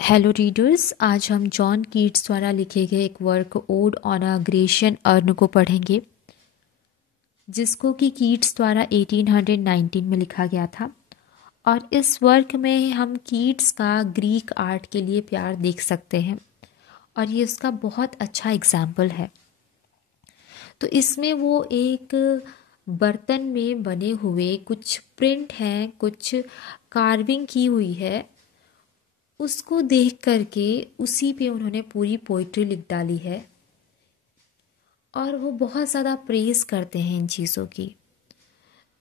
Hello readers, आज हम John Keats द्वारा लिखे गए एक work odd on a Grecian earn को पढ़ेंगे, जिसको कि कीट्स द्वारा 1819 में लिखा गया था। और इस वर्क में हम कीट्स का ग्रीक आर्ट के लिए प्यार देख सकते हैं और ये उसका बहुत अच्छा एग्जाम्पल है। तो इसमें वो एक बर्तन में बने हुए कुछ प्रिंट हैं, कुछ कार्विंग की हुई है, उसको देख करके उसी पे उन्होंने पूरी पोइट्री लिख डाली है और वो बहुत ज़्यादा प्रेज़ करते हैं इन चीज़ों की।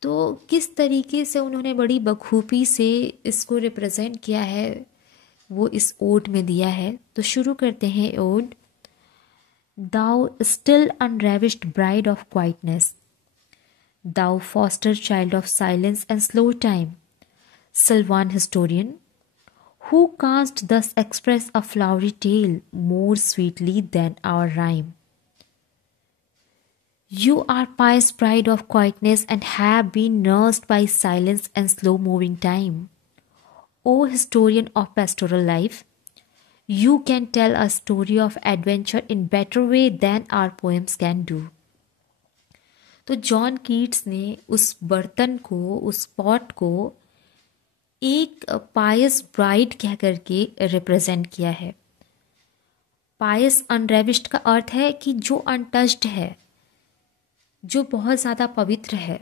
तो किस तरीके से उन्होंने बड़ी बखूबी से इसको रिप्रेजेंट किया है वो इस ओड में दिया है। तो शुरू करते हैं ode. Thou still unravished bride of quietness, thou foster child of silence and slow time, Sylvan historian, who canst thus express a flowery tale more sweetly than our rhyme? You are pious pride of quietness and have been nursed by silence and slow moving time. O historian of pastoral life, you can tell a story of adventure in better way than our poems can do. तो John Keats ने उस बर्तन को, उस pot को एक पायस bride कह करके रिप्रेजेंट किया है। पायस अनरेविश्ड का अर्थ है कि जो अनटच्ड है, जो बहुत ज़्यादा पवित्र है,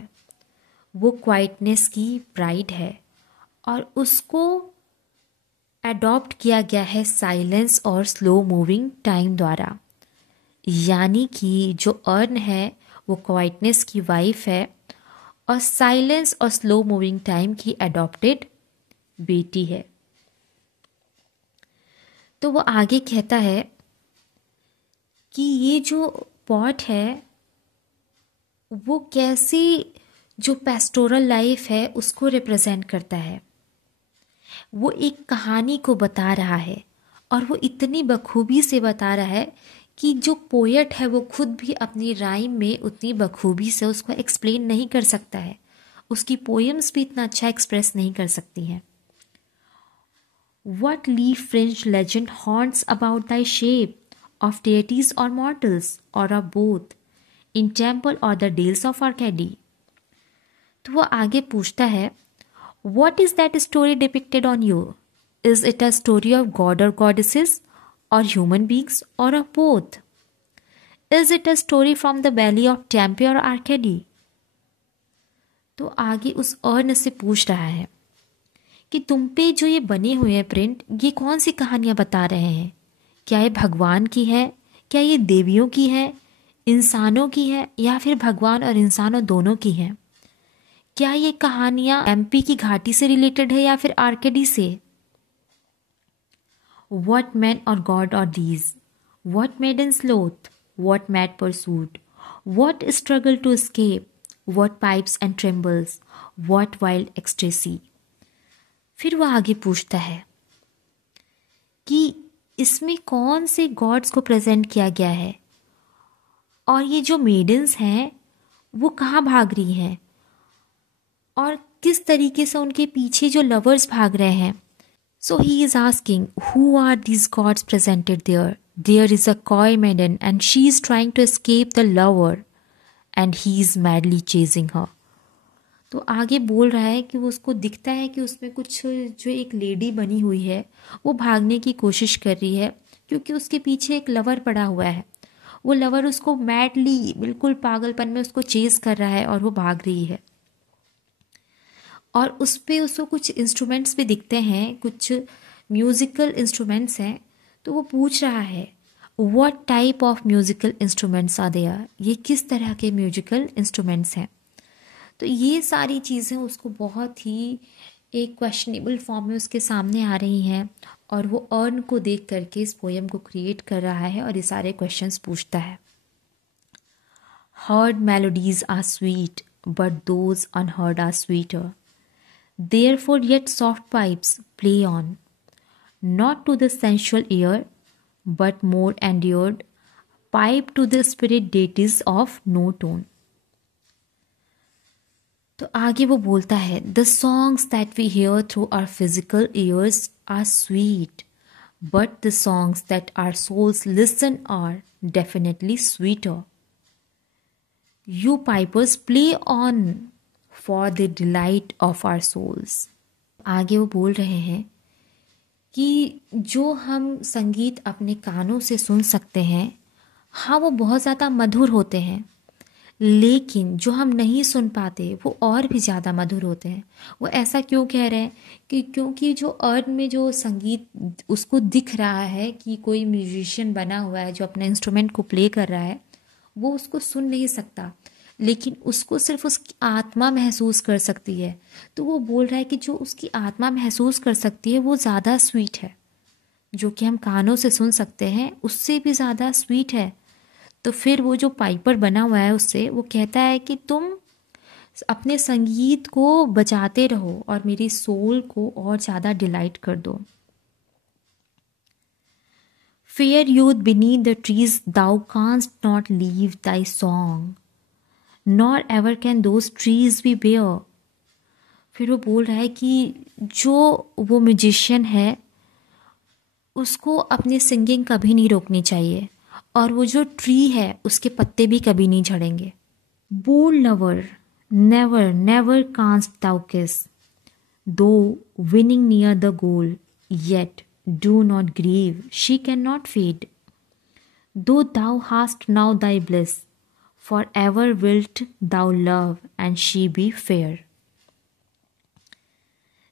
वो क्वाइटनेस की ब्राइड है और उसको एडॉप्ट किया गया है साइलेंस और स्लो मूविंग टाइम द्वारा। यानी कि जो अर्न है वो क्वाइटनेस की वाइफ है और साइलेंस और स्लो मूविंग टाइम की एडॉप्टेड बेटी है। तो वो आगे कहता है कि ये जो पॉट है वो कैसी जो पेस्टोरल लाइफ है उसको रिप्रेजेंट करता है। वो एक कहानी को बता रहा है और वो इतनी बखूबी से बता रहा है कि जो पोएट है वो खुद भी अपनी राइम में उतनी बखूबी से उसको एक्सप्लेन नहीं कर सकता है। उसकी पोएम्स भी इतना अच्छा एक्सप्रेस नहीं कर सकती हैं। What leaf-fringed legend haunts about thy shape, of deities or mortals, or of both, in temple or the dales of Arcady? तो वो आगे पूछता है, What is that story depicted on you? Is it a story of god or goddesses, or human beings, or of both? Is it a story from the valley of Tempe or Arcady? तो आगे उस earn से पूछ रहा है कि तुम पे जो ये बने हुए हैं प्रिंट, ये कौन सी कहानियाँ बता रहे हैं? क्या ये भगवान की है, क्या ये देवियों की है, इंसानों की है, या फिर भगवान और इंसानों दोनों की हैं? क्या ये कहानियाँ एमपी की घाटी से रिलेटेड है या फिर आर्केडी से? What men or god are these? What maiden sloth? What mad pursuit? What struggle to escape? What pipes and trembles? What wild ecstasy? फिर वो आगे पूछता है कि इसमें कौन से गॉड्स को प्रेजेंट किया गया है और ये जो मेडन्स हैं वो कहाँ भाग रही हैं और किस तरीके से उनके पीछे जो लवर्स भाग रहे हैं। So he is asking, who are these gods presented there? There is a coy maiden and she is trying to escape the lover and he is madly chasing her. तो आगे बोल रहा है कि वो उसको दिखता है कि उसमें कुछ जो एक लेडी बनी हुई है वो भागने की कोशिश कर रही है, क्योंकि उसके पीछे एक लवर पड़ा हुआ है। वो लवर उसको मैडली, बिल्कुल पागलपन में उसको चेज कर रहा है और वो भाग रही है। और उस पे उसको कुछ इंस्ट्रूमेंट्स भी दिखते हैं, कुछ म्यूज़िकल इंस्ट्रूमेंट्स हैं। तो वो पूछ रहा है, what type of musical instruments are there? ये किस तरह के म्यूजिकल इंस्ट्रूमेंट्स हैं? तो ये सारी चीज़ें उसको बहुत ही एक क्वेश्चनेबल फॉर्म में उसके सामने आ रही हैं और वो अर्न को देख करके इस पोएम को क्रिएट कर रहा है और ये सारे क्वेश्चंस पूछता है। Heard melodies are sweet but those unheard are sweeter, therefore ye soft pipes play on, not to the sensual ear but more endeared, pipe to the spirit ditties of no tone. तो आगे वो बोलता है, the songs that we hear through our physical ears are sweet but the songs that our souls listen are definitely sweeter. You pipers play on for the delight of our souls. आगे वो बोल रहे हैं कि जो हम संगीत अपने कानों से सुन सकते हैं, हाँ वो बहुत ज़्यादा मधुर होते हैं, लेकिन जो हम नहीं सुन पाते वो और भी ज़्यादा मधुर होते हैं। वो ऐसा क्यों कह रहे हैं कि क्योंकि जो अर्थ में जो संगीत उसको दिख रहा है कि कोई म्यूजिशियन बना हुआ है जो अपने इंस्ट्रूमेंट को प्ले कर रहा है, वो उसको सुन नहीं सकता, लेकिन उसको सिर्फ उसकी आत्मा महसूस कर सकती है। तो वो बोल रहा है कि जो उसकी आत्मा महसूस कर सकती है वो ज़्यादा स्वीट है, जो कि हम कानों से सुन सकते हैं उससे भी ज़्यादा स्वीट है। तो फिर वो जो पाइपर बना हुआ है उससे वो कहता है कि तुम अपने संगीत को बजाते रहो और मेरी सोल को और ज़्यादा डिलाइट कर दो। Fair youth beneath the trees, thou canst not leave thy song, nor ever can those trees be bare. फिर वो बोल रहा है कि जो वो म्यूजिशियन है उसको अपनी सिंगिंग कभी नहीं रोकनी चाहिए, और वो जो ट्री है उसके पत्ते भी कभी नहीं झड़ेंगे। Bold lover, never never canst thou kiss, though winning near the goal, yet do not grieve, she cannot fade. Though thou hast now thy bliss, forever wilt thou love and she be fair.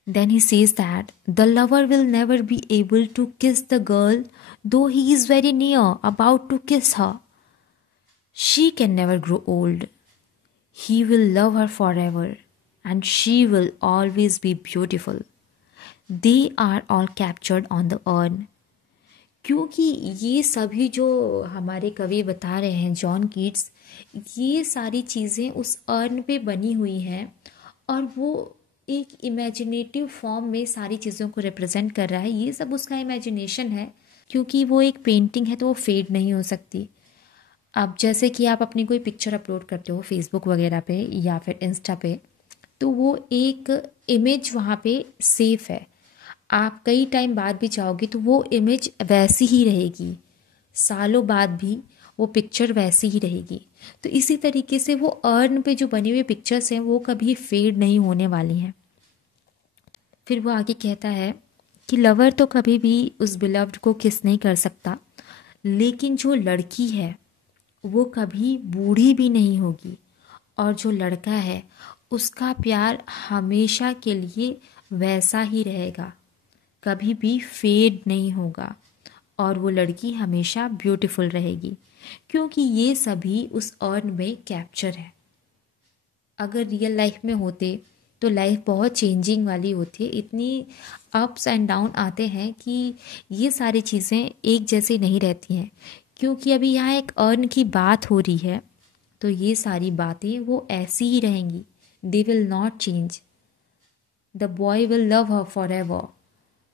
Then he says that the lover will never be able to kiss the girl though he is very near about to kiss her. She can never grow old. He will love her forever and she will always be beautiful. They are all captured on the urn. क्योंकि ये सभी जो हमारे कवि बता रहे हैं John Keats, ये सारी चीज़ें उस अर्न पे बनी हुई हैं और वो एक इमेजिनेटिव फॉर्म में सारी चीज़ों को रिप्रेजेंट कर रहा है। ये सब उसका इमेजिनेशन है, क्योंकि वो एक पेंटिंग है तो वो फेड नहीं हो सकती। अब जैसे कि आप अपनी कोई पिक्चर अपलोड करते हो फेसबुक वगैरह पे या फिर इंस्टा पे, तो वो एक इमेज वहाँ पे सेफ है। आप कई टाइम बाद भी चाहोगे तो वो इमेज वैसी ही रहेगी, सालों बाद भी वो पिक्चर वैसी ही रहेगी। तो इसी तरीके से वो अर्न पे जो बनी हुई पिक्चर्स हैं वो कभी फेड नहीं होने वाली हैं। फिर वो आगे कहता है कि लवर तो कभी भी उस बिलव्ड को किस नहीं कर सकता, लेकिन जो लड़की है वो कभी बूढ़ी भी नहीं होगी, और जो लड़का है उसका प्यार हमेशा के लिए वैसा ही रहेगा, कभी भी फेड नहीं होगा, और वो लड़की हमेशा ब्यूटीफुल रहेगी, क्योंकि ये सभी उस अर्न में कैप्चर है। अगर रियल लाइफ में होते तो लाइफ बहुत चेंजिंग वाली होती है। इतनी अप्स एंड डाउन आते हैं कि ये सारी चीज़ें एक जैसी नहीं रहती हैं, क्योंकि अभी यहाँ एक अर्न की बात हो रही है, तो ये सारी बातें वो ऐसी ही रहेंगी। They will not change. The boy will love her for ever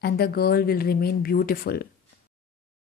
and the girl will remain beautiful.